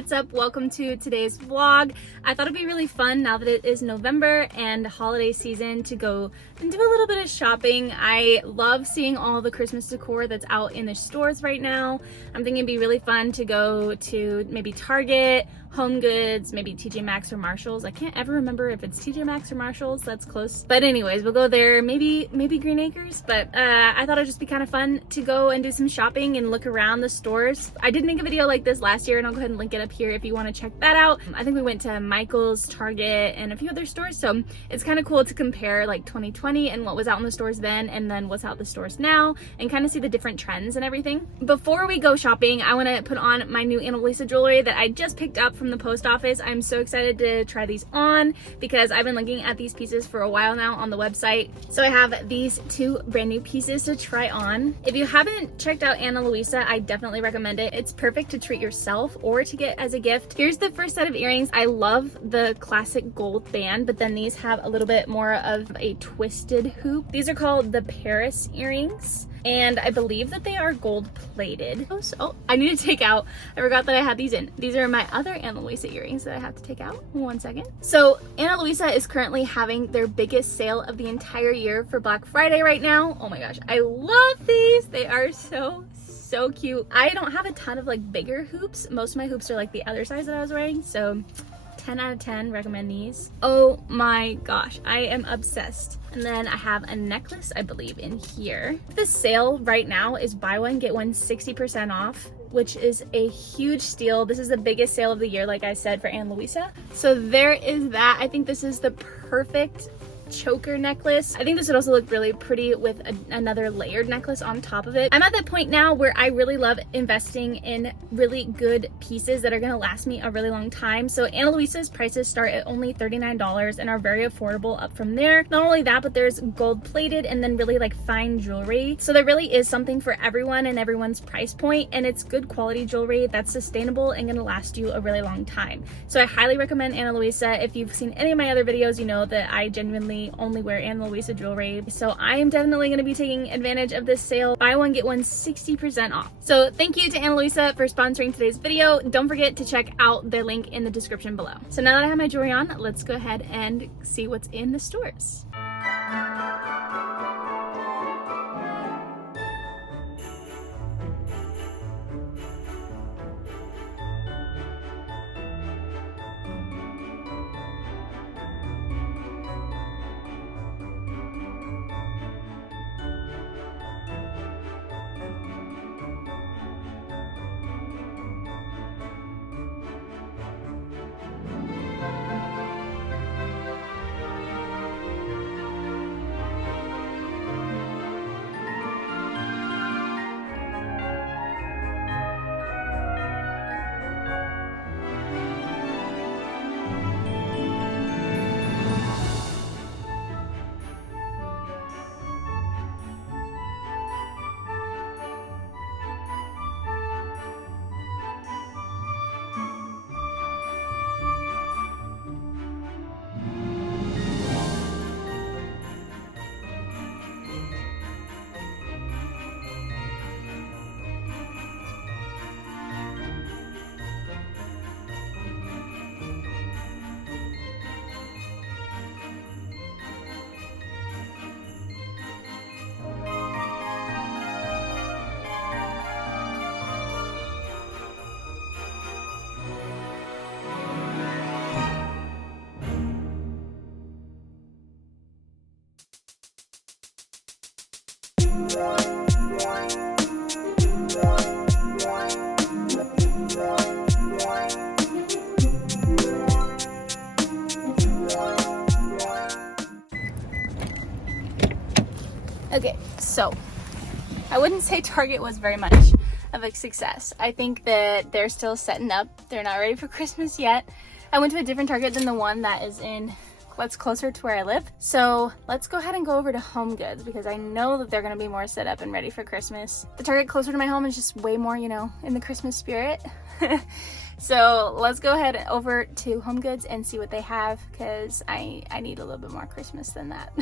what's up? Welcome to today's vlog. I thought it'd be really fun now that it is November and holiday season to go and do a little bit of shopping. I love seeing all the Christmas decor that's out in the stores right now. I'm thinking it'd be really fun to go to maybe Target, Home Goods, maybe TJ Maxx or Marshalls. I can't ever remember if it's TJ Maxx or Marshalls. That's close. But anyways, we'll go there. Maybe Green Acres. But I thought it'd just be kind of fun to go and do some shopping and look around the stores. I did make a video like this last year, and I'll go ahead and link it up here if you want to check that out. I think we went to Michael's, Target, and a few other stores. So it's kind of cool to compare like 2020 and what was out in the stores then and then what's out in the stores now and kind of see the different trends and everything. Before we go shopping, I want to put on my new Ana Luisa jewelry that I just picked up from the post office. I'm so excited to try these on because I've been looking at these pieces for a while now on the website. So I have these two brand new pieces to try on. If you haven't checked out Ana Luisa, I definitely recommend it. It's perfect to treat yourself or to get as a gift. Here's the first set of earrings. I love the classic gold band, but then these have a little bit more of a twisted hoop. These are called the Paris earrings, and I believe that they are gold plated. Oh, I need to take out, I forgot that I had these in. These are my other Ana Luisa earrings that I have to take out. 1 second. So Ana Luisa is currently having their biggest sale of the entire year for Black Friday right now. Oh my gosh, I love these. They are so cute. I don't have a ton of like bigger hoops. Most of my hoops are like the other size that I was wearing, so 10 out of 10 recommend these. Oh my gosh, I am obsessed. And then I have a necklace, I believe, in here. The sale right now is buy one get one 60% off, which is a huge steal. This is the biggest sale of the year, like I said, for Ana Luisa. So there is that. I think this is the perfect choker necklace. I think this would also look really pretty with another layered necklace on top of it. I'm at that point now where I really love investing in really good pieces that are going to last me a really long time. So Ana Luisa's prices start at only $39 and are very affordable up from there. Not only that, but there's gold plated and then really like fine jewelry. So there really is something for everyone and everyone's price point, and it's good quality jewelry that's sustainable and going to last you a really long time. So I highly recommend Ana Luisa. If you've seen any of my other videos, you know that I genuinely only wear Ana Luisa jewelry. So I am definitely going to be taking advantage of this sale. Buy one get one 60% off. So thank you to Ana Luisa for sponsoring today's video. Don't forget to check out their link in the description below. So now that I have my jewelry on, let's go ahead and see what's in the stores. Okay, so I wouldn't say Target was very much of a success. I think that they're still setting up. They're not ready for Christmas yet. I went to a different Target than the one that is that's closer to where I live. So let's go ahead and go over to Home Goods because I know that they're gonna be more set up and ready for Christmas. The Target closer to my home is just way more, you know, in the Christmas spirit. So let's go ahead over to Home Goods and see what they have because I need a little bit more Christmas than that.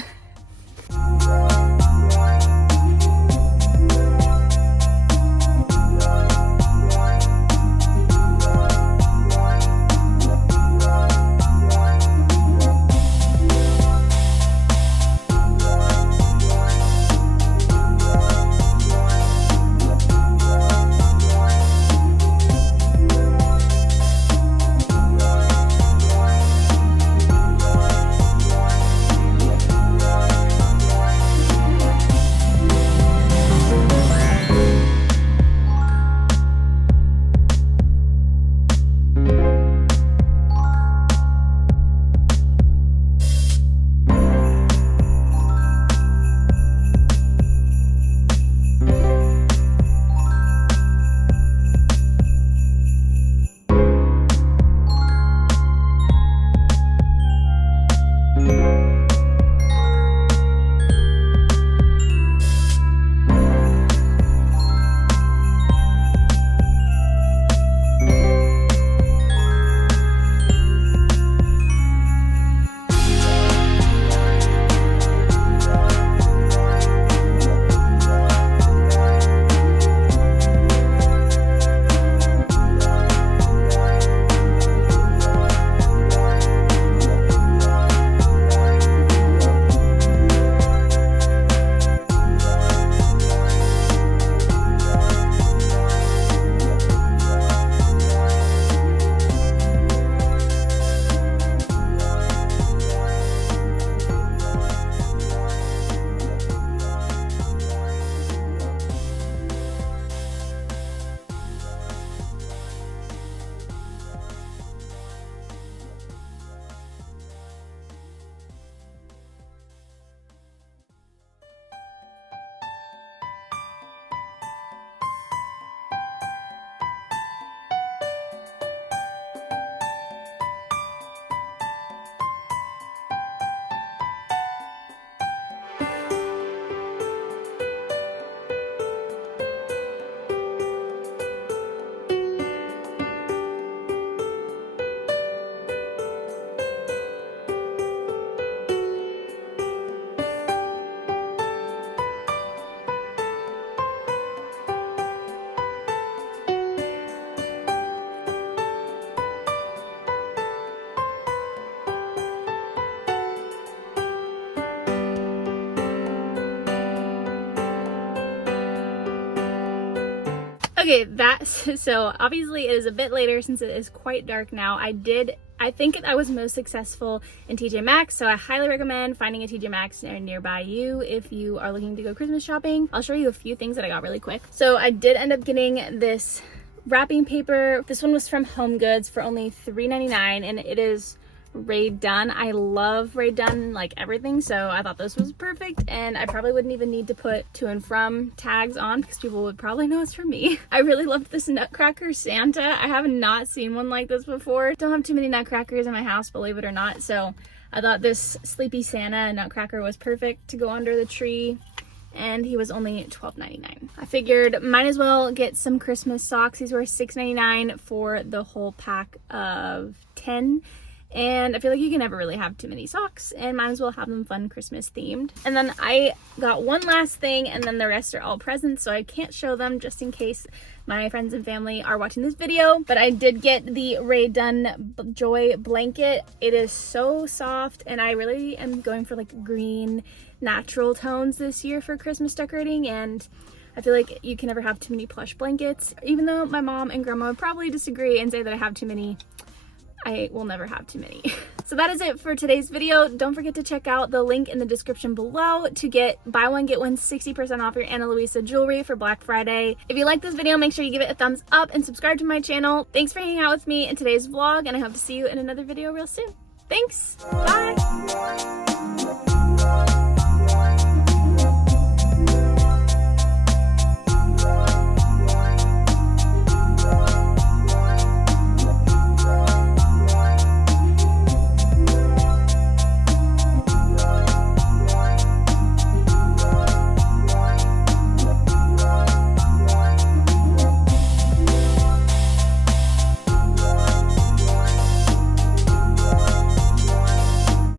Okay, so obviously it is a bit later since it is quite dark now. I think I was most successful in TJ Maxx, so I highly recommend finding a TJ Maxx nearby you if you are looking to go Christmas shopping. I'll show you a few things that I got really quick. So I did end up getting this wrapping paper. This one was from Home Goods for only $3.99, and it is Raid Done. I love Raid Done, like everything, so I thought this was perfect, and I probably wouldn't even need to put to and from tags on because people would probably know it's from me. I really loved this Nutcracker Santa. I have not seen one like this before. Don't have too many nutcrackers in my house, believe it or not, so I thought this Sleepy Santa Nutcracker was perfect to go under the tree, and he was only $12.99. I figured might as well get some Christmas socks. These were $6.99 for the whole pack of 10. And I feel like you can never really have too many socks, and might as well have them fun Christmas themed. And then I got one last thing, and then the rest are all presents, so I can't show them just in case my friends and family are watching this video. But I did get the Raid Done Joy blanket. It is so soft, and I really am going for like green natural tones this year for Christmas decorating, and I feel like you can never have too many plush blankets. Even though my mom and grandma would probably disagree and say that I have too many, I will never have too many. So that is it for today's video. Don't forget to check out the link in the description below to get buy one get one 60% off your Ana Luisa jewelry for Black Friday. If you like this video, make sure you give it a thumbs up and subscribe to my channel. Thanks for hanging out with me in today's vlog, and I hope to see you in another video real soon. Thanks. Bye.